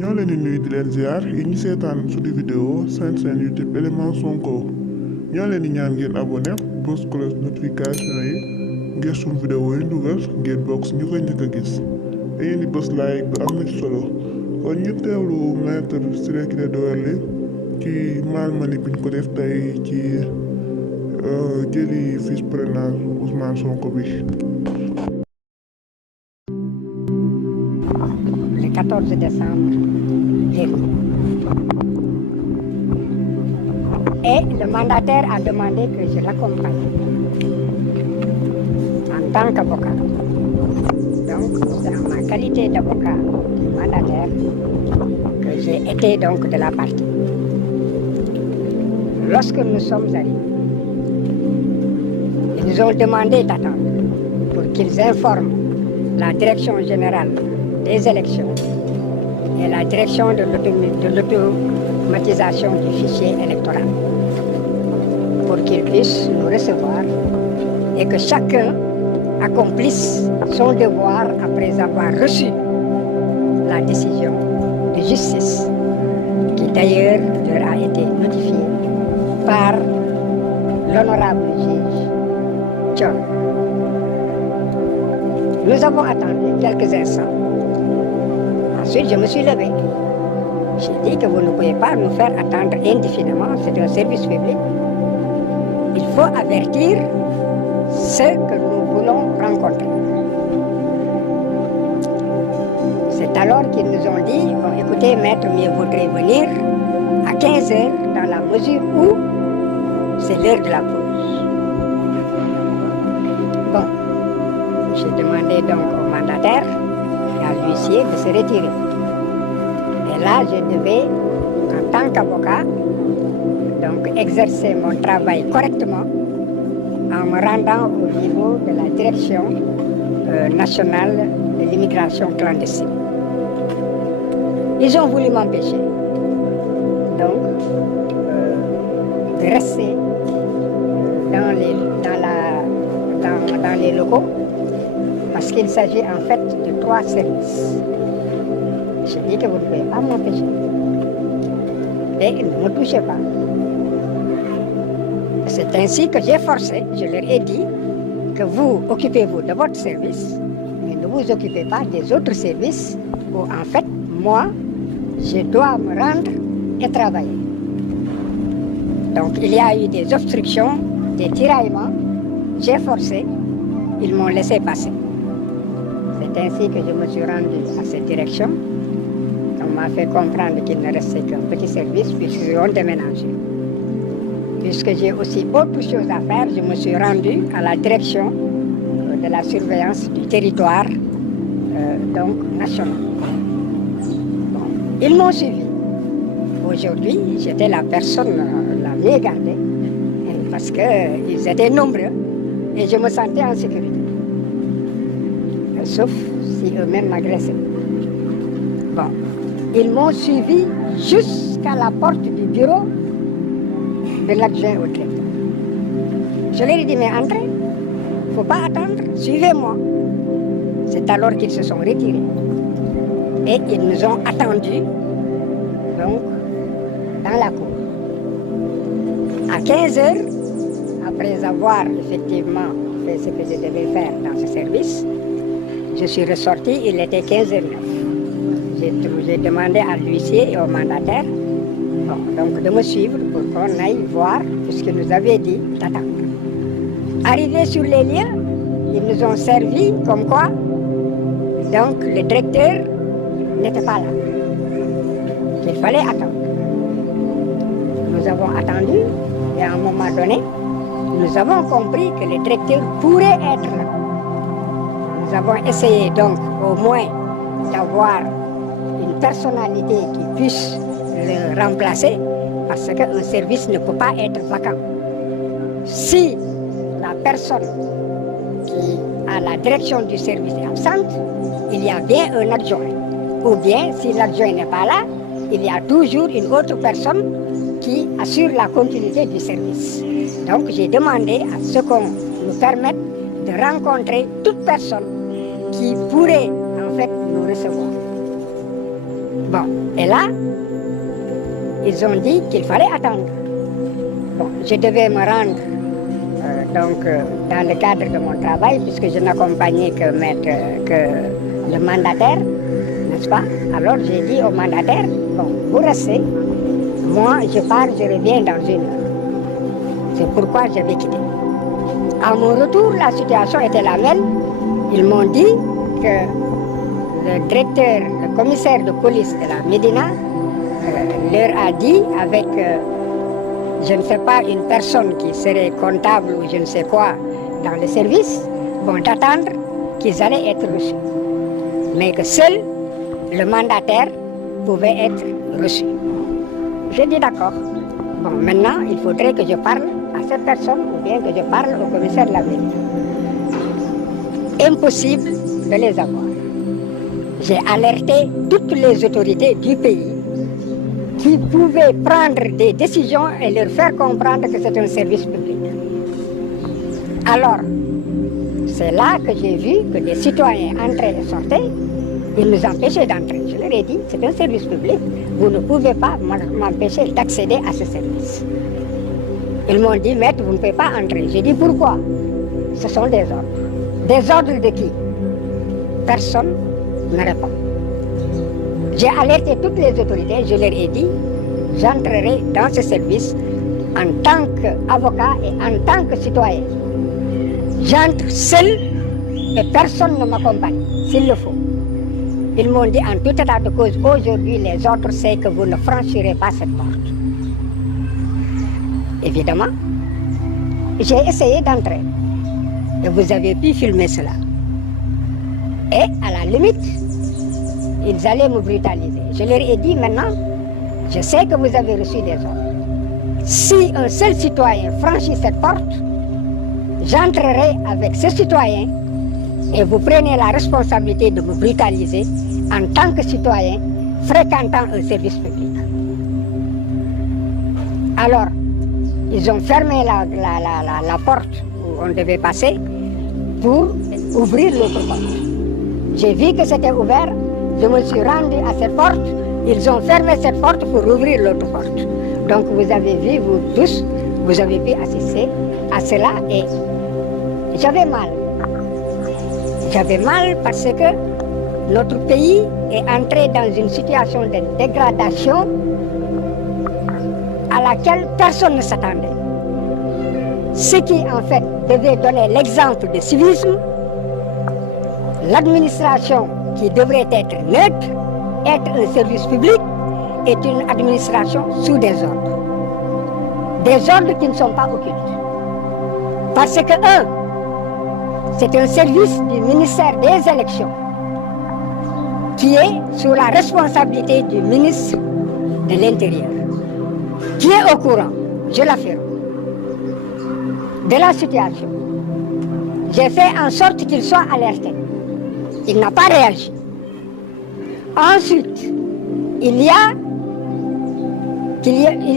ñoo leen di nuyu di leen ziar yi ñu seetaan suñu vidéo seen YouTube Élément Sonko ñoo leen di ñaan ngeen abonné bës cloche notification yi ngir suñu vidéo yi dugal ngeen bokk si ñu koy njëkk a gis da ngeen di bës like bi am na ci solo kon ñu teewlu Maître Ciré Clédor Ly ci Malmany bi ñu ko def tey ci jëli vice président Ousmane Sonko bi. Le 14 décembre dernier. Et le mandataire a demandé que je l'accompagne en tant qu'avocat. Donc, c'est en ma qualité d'avocat du mandataire que j'ai été donc de la partie. Lorsque nous sommes arrivés, ils nous ont demandé d'attendre pour qu'ils informent la direction générale des élections et la direction de l'automatisation du fichier électoral pour qu'ils puissent nous recevoir et que chacun accomplisse son devoir après avoir reçu la décision de justice qui d'ailleurs leur a été notifiée par l'honorable juge John. Nous avons attendu quelques instants. Ensuite, je me suis levée. J'ai dit que vous ne pouvez pas nous faire attendre indéfiniment, c'est un service public. Il faut avertir ceux que nous voulons rencontrer. C'est alors qu'ils nous ont dit, bon, écoutez, maître, mieux vaudrait venir à 15 heures dans la mesure où c'est l'heure de la pause. Bon, j'ai demandé donc au mandataire et à l'huissier de se retirer. Et là, je devais, en tant qu'avocat, donc exercer mon travail correctement en me rendant au niveau de la direction nationale de l'immigration clandestine. Ils ont voulu m'empêcher donc de rester dans les locaux parce qu'il s'agit en fait de 3 services. J'ai dit que vous ne pouvez pas m'empêcher. Et ne me touchez pas. C'est ainsi que j'ai forcé, je leur ai dit que vous occupez-vous de votre service, mais ne vous occupez pas des autres services où en fait, moi, je dois me rendre et travailler. Donc il y a eu des obstructions, des tiraillements, j'ai forcé, ils m'ont laissé passer. C'est ainsi que je me suis rendu à cette direction. On m'a fait comprendre qu'il ne restait qu'un petit service puisqu'ils ont déménagé. Puisque j'ai aussi autre chose à faire, je me suis rendu à la direction de la surveillance du territoire donc national. Bon, ils m'ont suivi. Aujourd'hui, j'étais la personne la mieux gardée parce qu'ils étaient nombreux et je me sentais en sécurité. Sauf si eux-mêmes m'agressaient. Bon, ils m'ont suivi jusqu'à la porte du bureau de l'adjoint au directeur. Je leur ai dit, mais entrez, il ne faut pas attendre, suivez-moi. C'est alors qu'ils se sont retirés. Et ils nous ont attendus, donc, dans la cour. À 15 heures, après avoir effectivement fait ce que je devais faire dans ce service, je suis ressortie, il était 15h09. J'ai demandé à l'huissier et au mandataire donc de me suivre pour qu'on aille voir ce que nous avait dit d'attendre. Arrivés sur les lieux, ils nous ont servi comme quoi donc le directeur n'était pas là, qu'il fallait attendre. Nous avons attendu et à un moment donné, nous avons compris que le directeur pourrait être là. Nous avons essayé donc au moins d'avoir une personnalité qui puisse le remplacer parce qu'un service ne peut pas être vacant. Si la personne qui a la direction du service est absente, il y a bien un adjoint. Ou bien, si l'adjoint n'est pas là, il y a toujours une autre personne qui assure la continuité du service. Donc j'ai demandé à ce qu'on nous permette de rencontrer toute personne qui pourrait en fait nous recevoir. Bon, et là, ils ont dit qu'il fallait attendre. Bon, je devais me rendre dans le cadre de mon travail, puisque je n'accompagnais que le mandataire, n'est-ce pas? Alors j'ai dit au mandataire, bon, vous restez, moi je pars, je reviens dans 1 heure. C'est pourquoi j'avais quitté. À mon retour, la situation était la même. Ils m'ont dit que le commissaire de police de la Médina leur a dit avec, je ne sais pas, une personne qui serait comptable ou je ne sais quoi dans le service, bon, d'attendre qu'ils allaient être reçus. Mais que seul le mandataire pouvait être reçu. J'ai dit d'accord. Bon, maintenant, il faudrait que je parle à cette personne ou bien que je parle au commissaire de la Médina. Impossible de les avoir. J'ai alerté toutes les autorités du pays qui pouvaient prendre des décisions et leur faire comprendre que c'est un service public. Alors, c'est là que j'ai vu que des citoyens entraient et sortaient. Ils nous empêchaient d'entrer. Je leur ai dit, c'est un service public, vous ne pouvez pas m'empêcher d'accéder à ce service. Ils m'ont dit, maître, vous ne pouvez pas entrer. J'ai dit, pourquoi? Ce sont des ordres. Des ordres de qui? Personne ne répond. J'ai alerté toutes les autorités, je leur ai dit, j'entrerai dans ce service en tant qu'avocat et en tant que citoyen. J'entre seul et personne ne m'accompagne, s'il le faut. Ils m'ont dit en tout état de cause, aujourd'hui les ordres, c'est que vous ne franchirez pas cette porte. Évidemment, j'ai essayé d'entrer et vous avez pu filmer cela. Et à la limite, ils allaient me brutaliser. Je leur ai dit maintenant, je sais que vous avez reçu des ordres. Si un seul citoyen franchit cette porte, j'entrerai avec ce citoyen et vous prenez la responsabilité de me brutaliser en tant que citoyen fréquentant un service public. Alors, ils ont fermé la porte où on devait passer pour ouvrir l'autre porte. J'ai vu que c'était ouvert, je me suis rendu à cette porte, ils ont fermé cette porte pour ouvrir l'autre porte. Donc vous avez vu, vous tous, vous avez pu assister à cela et j'avais mal. J'avais mal parce que notre pays est entré dans une situation de dégradation à laquelle personne ne s'attendait. Ce qui en fait devait donner l'exemple de civisme, l'administration qui devrait être neutre, être un service public, est une administration sous des ordres. Des ordres qui ne sont pas occultes. Parce que, c'est un service du ministère des élections qui est sous la responsabilité du ministre de l'Intérieur, qui est au courant, je l'affirme, de la situation. J'ai fait en sorte qu'il soit alerté. Il n'a pas réagi. Ensuite, il y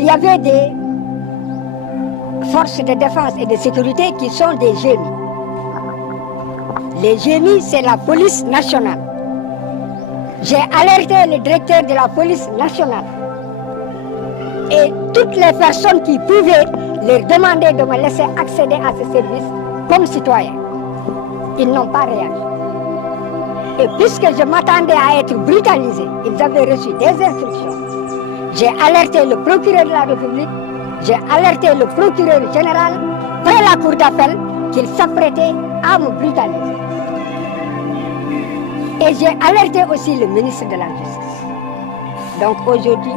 avait des forces de défense et de sécurité qui sont des génies. Les génies, c'est la police nationale. J'ai alerté le directeur de la police nationale et toutes les personnes qui pouvaient leur demander de me laisser accéder à ce service comme citoyen. Ils n'ont pas réagi. Et puisque je m'attendais à être brutalisé, ils avaient reçu des instructions. J'ai alerté le procureur de la République, j'ai alerté le procureur général près la cour d'appel qu'il s'apprêtait à me brutaliser. Et j'ai alerté aussi le ministre de la Justice. Donc aujourd'hui,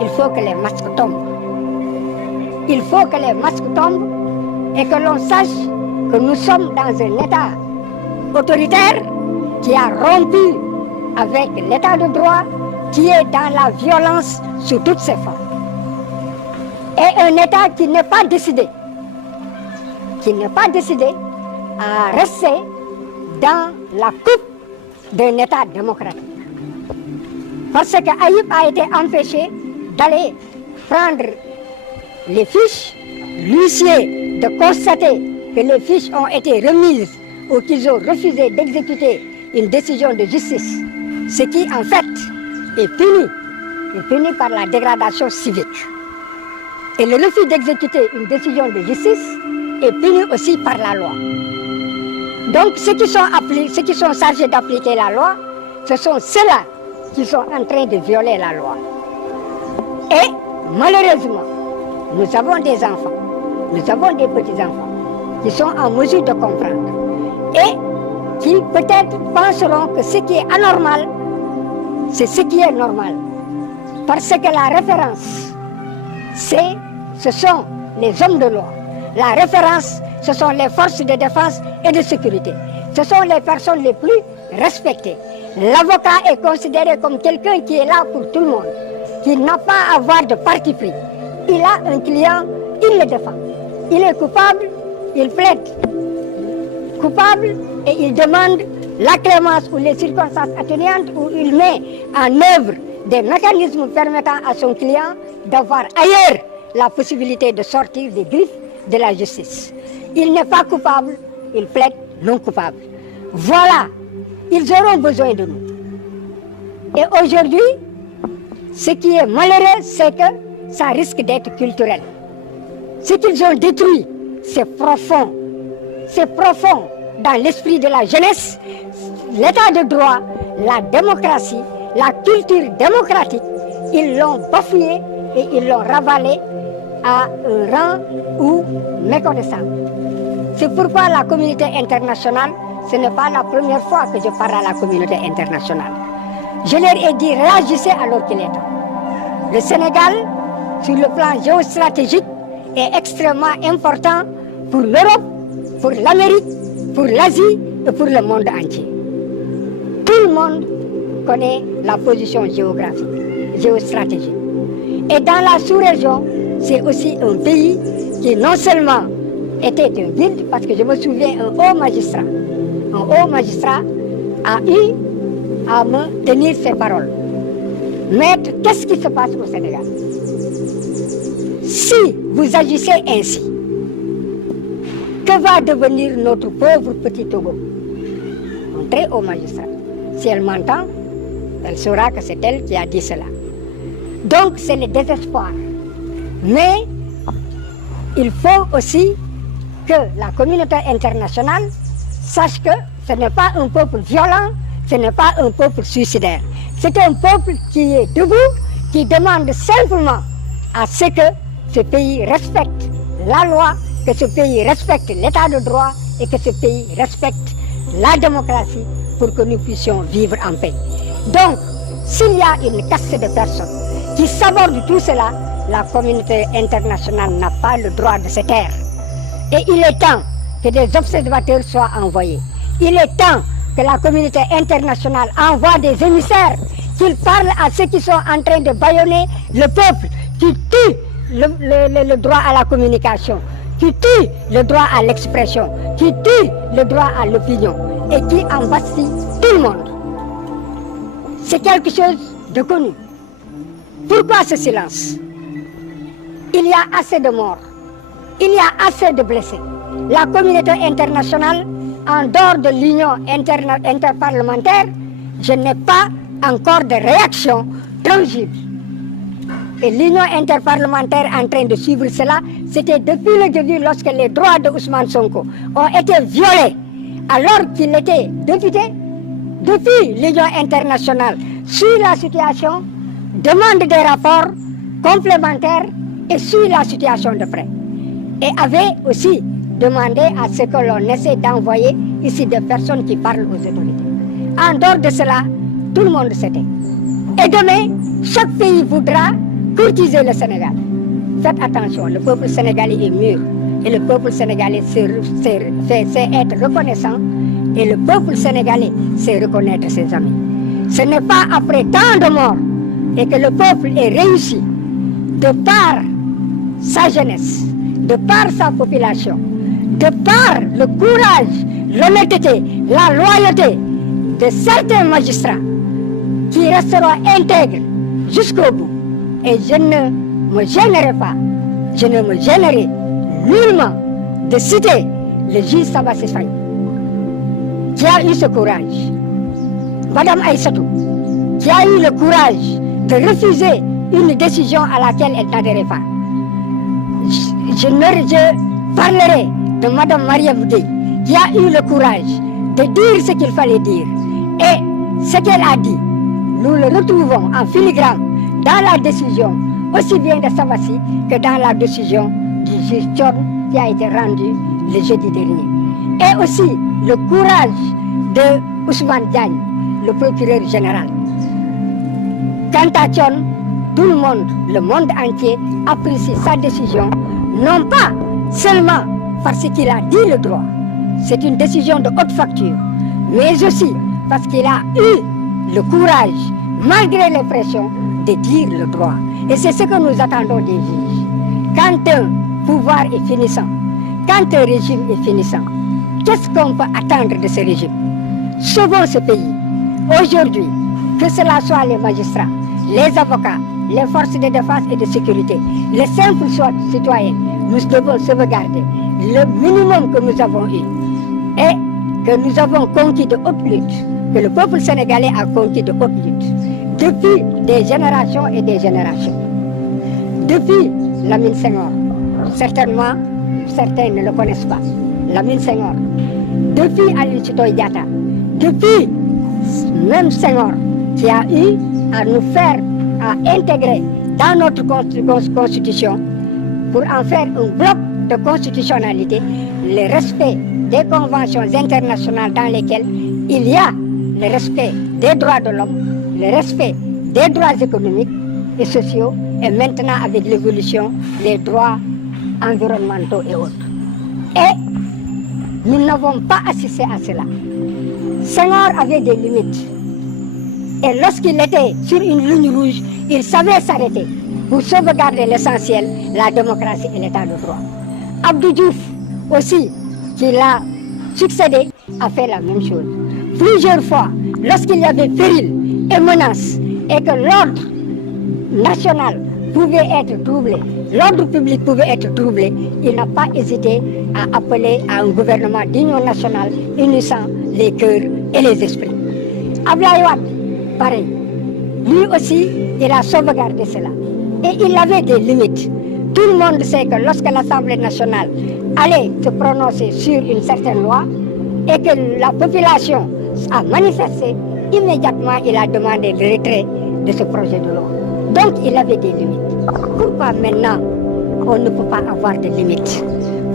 il faut que les masques tombent. Il faut que les masques tombent et que l'on sache que nous sommes dans un État autoritaire qui a rompu avec l'état de droit, qui est dans la violence sous toutes ses formes. Et un État qui n'est pas décidé à rester dans la coupe d'un État démocratique. Parce qu'Aïb a été empêché d'aller prendre les fiches, l'huissier de constater que les fiches ont été remises ou qu'ils ont refusé d'exécuter une décision de justice. Ce qui, en fait, est puni par la dégradation civique. Et le refus d'exécuter une décision de justice est puni aussi par la loi. Donc ceux qui sont chargés d'appliquer la loi, ce sont ceux-là qui sont en train de violer la loi. Et malheureusement, nous avons des enfants, nous avons des petits-enfants qui sont en mesure de comprendre et qui peut-être penseront que ce qui est anormal, c'est ce qui est normal. Parce que la référence, ce sont les hommes de loi. La référence, ce sont les forces de défense et de sécurité. Ce sont les personnes les plus respectées. L'avocat est considéré comme quelqu'un qui est là pour tout le monde, qui n'a pas à avoir de parti pris. Il a un client, il le défend. Il est coupable, il plaide. Coupable et il demande la clémence ou les circonstances atténuantes où il met en œuvre des mécanismes permettant à son client d'avoir ailleurs la possibilité de sortir des griffes de la justice. Il n'est pas coupable, il plaide non coupable. Voilà, ils auront besoin de nous. Et aujourd'hui, ce qui est malheureux, c'est que ça risque d'être culturel. Ce qu'ils ont détruit, c'est profond. C'est profond dans l'esprit de la jeunesse, l'état de droit, la démocratie, la culture démocratique. Ils l'ont bafoué et ils l'ont ravalé à un rang ou méconnaissable. C'est pourquoi la communauté internationale, ce n'est pas la première fois que je parle à la communauté internationale. Je leur ai dit, réagissez alors qu'il est temps. Le Sénégal, sur le plan géostratégique, est extrêmement important pour l'Europe, pour l'Amérique, pour l'Asie et pour le monde entier. Tout le monde connaît la position géographique, géostratégique. Et dans la sous-région, c'est aussi un pays qui non seulement était un guide, parce que je me souviens, un haut magistrat a eu à me tenir ses paroles. Maître, qu'est-ce qui se passe au Sénégal? Si vous agissez ainsi, que va devenir notre pauvre petit Togo? Un très haut magistrat. Si elle m'entend, elle saura que c'est elle qui a dit cela. Donc c'est le désespoir. Mais il faut aussi que la communauté internationale sache que ce n'est pas un peuple violent, ce n'est pas un peuple suicidaire. C'est un peuple qui est debout, qui demande simplement à ce que ce pays respecte la loi, que ce pays respecte l'état de droit et que ce pays respecte la démocratie pour que nous puissions vivre en paix. Donc, s'il y a une caste de personnes qui sabordent tout cela, la communauté internationale n'a pas le droit de se taire. Et il est temps que des observateurs soient envoyés. Il est temps que la communauté internationale envoie des émissaires, qu'ils parlent à ceux qui sont en train de bâillonner le peuple, qui tuent le droit à la communication, qui tuent le droit à l'expression, qui tuent le droit à l'opinion et qui embastille tout le monde. C'est quelque chose de connu. Pourquoi ce silence? Il y a assez de morts, il y a assez de blessés. La communauté internationale, en dehors de l'union interparlementaire, je n'ai pas encore de réaction tangible. Et l'union interparlementaire en train de suivre cela, c'était depuis le début lorsque les droits de Ousmane Sonko ont été violés alors qu'il était député. Depuis l'union internationale suit la situation, demande des rapports complémentaires et suit la situation de près. Et avait aussi demandé à ce que l'on essaie d'envoyer ici des personnes qui parlent aux autorités. En dehors de cela, tout le monde s'était. Et demain, chaque pays voudra courtiser le Sénégal. Faites attention, le peuple sénégalais est mûr. Et le peuple sénégalais sait être reconnaissant. Et le peuple sénégalais sait reconnaître ses amis. Ce n'est pas après tant de morts et que le peuple est réussi de par sa jeunesse, de par sa population, de par le courage, l'honnêteté, la loyauté de certains magistrats qui resteront intègres jusqu'au bout. Et je ne me gênerai pas, je ne me gênerai nullement de citer le juge Sabassy Faye, qui a eu ce courage. Madame Aïssatou, qui a eu le courage de refuser une décision à laquelle elle n'adhérait pas. Je parlerai de Mme Mariam Gueye, qui a eu le courage de dire ce qu'il fallait dire. Et ce qu'elle a dit, nous le retrouvons en filigrane dans la décision, aussi bien de Savassi que dans la décision du juge Thion qui a été rendue le jeudi dernier. Et aussi le courage de Ousmane Diagne, le procureur général. Quant à Thion, tout le monde entier apprécie sa décision, non pas seulement parce qu'il a dit le droit, c'est une décision de haute facture, mais aussi parce qu'il a eu le courage, malgré les pressions, de dire le droit. Et c'est ce que nous attendons des juges. Quand un pouvoir est finissant, quand un régime est finissant, qu'est-ce qu'on peut attendre de ce régime? Sauvons ce pays. Aujourd'hui, que cela soit les magistrats, les avocats, les forces de défense et de sécurité, les simples citoyens, nous devons sauvegarder le minimum que nous avons eu et que nous avons conquis de haute lutte, que le peuple sénégalais a conquis de haute lutte, depuis des générations et des générations. Depuis Lamine Senghor, certainement, certains ne le connaissent pas, Lamine Senghor, depuis Aline Sitoé Diatta, depuis même Senghor, qui a eu à nous faire, à intégrer dans notre constitution, pour en faire un bloc de constitutionnalité, le respect des conventions internationales dans lesquelles il y a le respect des droits de l'homme, le respect des droits économiques et sociaux, et maintenant avec l'évolution, les droits environnementaux et autres. Et nous n'avons pas assisté à cela. Senghor avait des limites. Et lorsqu'il était sur une ligne rouge, il savait s'arrêter pour sauvegarder l'essentiel, la démocratie et l'état de droit. Abdou Diouf aussi, qui l'a succédé, a fait la même chose. Plusieurs fois, lorsqu'il y avait péril et menace, et que l'ordre national pouvait être troublé, l'ordre public pouvait être troublé, il n'a pas hésité à appeler à un gouvernement d'union nationale unissant les cœurs et les esprits. Abdoulaye Wade, pareil. Lui aussi, il a sauvegardé cela. Et il avait des limites. Tout le monde sait que lorsque l'Assemblée nationale allait se prononcer sur une certaine loi et que la population a manifesté, immédiatement il a demandé le retrait de ce projet de loi. Donc il avait des limites. Pourquoi maintenant on ne peut pas avoir de limites?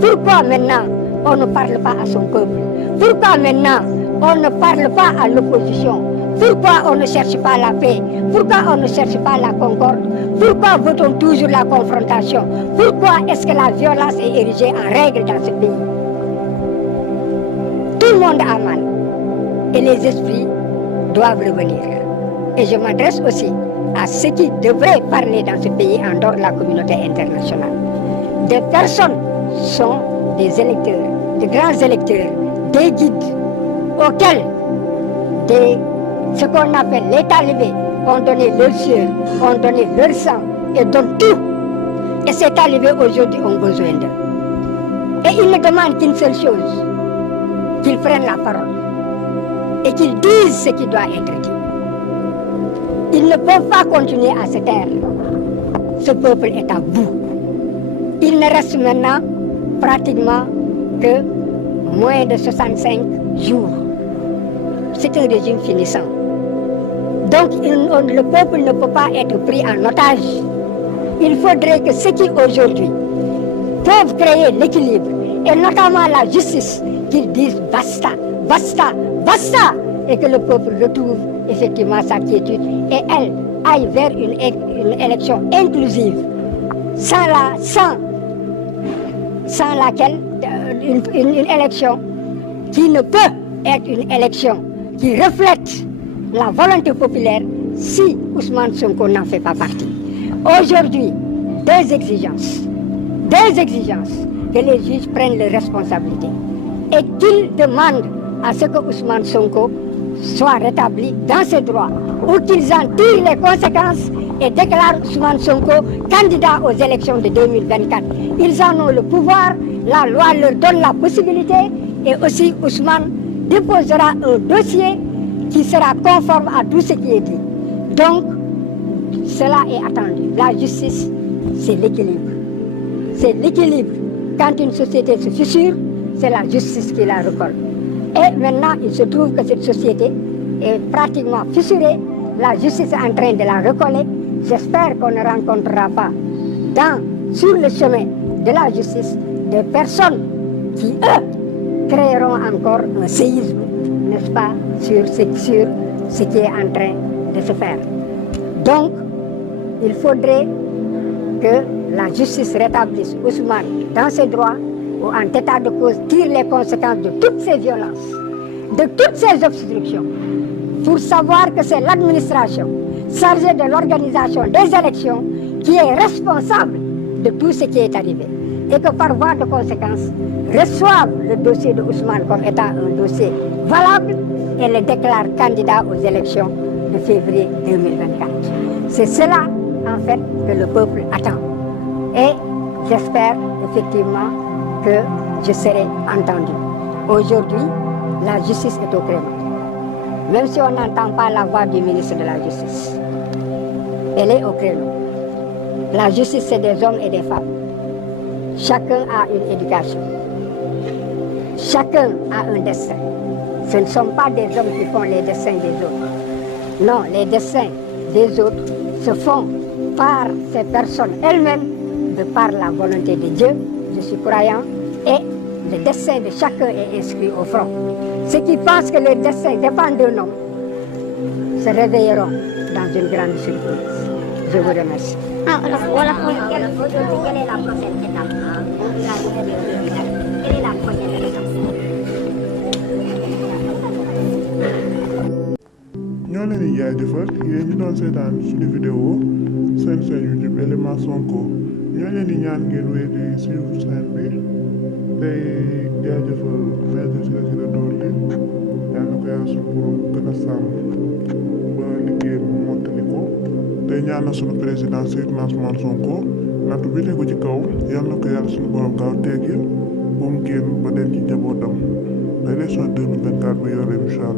Pourquoi maintenant on ne parle pas à son peuple? Pourquoi maintenant on ne parle pas à l'opposition? Pourquoi on ne cherche pas la paix? Pourquoi on ne cherche pas la concorde? Pourquoi veut-on toujours la confrontation? Pourquoi est-ce que la violence est érigée en règle dans ce pays? Tout le monde a mal et les esprits doivent revenir. Et je m'adresse aussi à ceux qui devraient parler dans ce pays en dehors de la communauté internationale. Des personnes sont des électeurs, de grands électeurs, des guides auxquels ce qu'on appelle les talibés ont donné leur sueur, ont donné leur sang et donnent tout. Et ces talibés aujourd'hui ont besoin d'eux. Et ils ne demandent qu'une seule chose, qu'ils prennent la parole et qu'ils disent ce qui doit être dit. Ils ne peuvent pas continuer à se taire. Ce peuple est à bout. Il ne reste maintenant pratiquement que moins de 65 jours. C'est un régime finissant. Donc le peuple ne peut pas être pris en otage. Il faudrait que ceux qui aujourd'hui peuvent créer l'équilibre, et notamment la justice, qu'ils disent basta, basta, basta, et que le peuple retrouve effectivement sa quiétude et elle aille vers une élection inclusive, sans laquelle une élection qui ne peut être une élection qui reflète la volonté populaire si Ousmane Sonko n'en fait pas partie. Aujourd'hui, deux exigences, que les juges prennent leurs responsabilités et qu'ils demandent à ce que Ousmane Sonko soit rétabli dans ses droits ou qu'ils en tirent les conséquences et déclarent Ousmane Sonko candidat aux élections de 2024. Ils en ont le pouvoir, la loi leur donne la possibilité et aussi Ousmane déposera un dossier qui sera conforme à tout ce qui est dit. Donc, cela est attendu. La justice, c'est l'équilibre. C'est l'équilibre. Quand une société se fissure, c'est la justice qui la recolle. Et maintenant, il se trouve que cette société est pratiquement fissurée. La justice est en train de la recoller. J'espère qu'on ne rencontrera pas sur le chemin de la justice des personnes qui, eux, créeront encore un séisme, n'est-ce pas, sur ce qui est en train de se faire. Donc, il faudrait que la justice rétablisse Ousmane dans ses droits ou en état de cause tire les conséquences de toutes ces violences, de toutes ces obstructions, pour savoir que c'est l'administration chargée de l'organisation des élections qui est responsable de tout ce qui est arrivé. Et que par voie de conséquence, reçoivent le dossier de Ousmane comme étant un dossier valable et le déclarent candidat aux élections de février 2024. C'est cela, en fait, que le peuple attend. Et j'espère effectivement que je serai entendu. Aujourd'hui, la justice est au créneau. Même si on n'entend pas la voix du ministre de la Justice, elle est au créneau. La justice, c'est des hommes et des femmes. Chacun a une éducation. Chacun a un destin. Ce ne sont pas des hommes qui font les destins des autres. Non, les destins des autres se font par ces personnes elles-mêmes, de par la volonté de Dieu. Je suis croyant et le destin de chacun est inscrit au front. Ceux qui pensent que leur destin dépend d'un homme se réveilleront dans une grande surprise. Je vous remercie. Aujourd'hui, quelle est la prochaine étape? Quelle est la prochaine étape? ñoo leen di jaajëfal yéen ñu doon seetaan suñu vidéo seen YouTube Élément Sonko ñoo leen di ñaan ngeen wéy di suivre chaîne bi tey jaajëfal maître Ciré Clédor Ly yal na ko yàlla suñu borom gën a sàmm ba liggéey mu mottali ko tey ñaan na suñu président Seydina Ousmane Sonko nattu bi tegu ci kaw yal na ko yàlla suñu borom gaaw teggil bu mu génn ba dem ci njabootam élection 2024 bi yore incha allah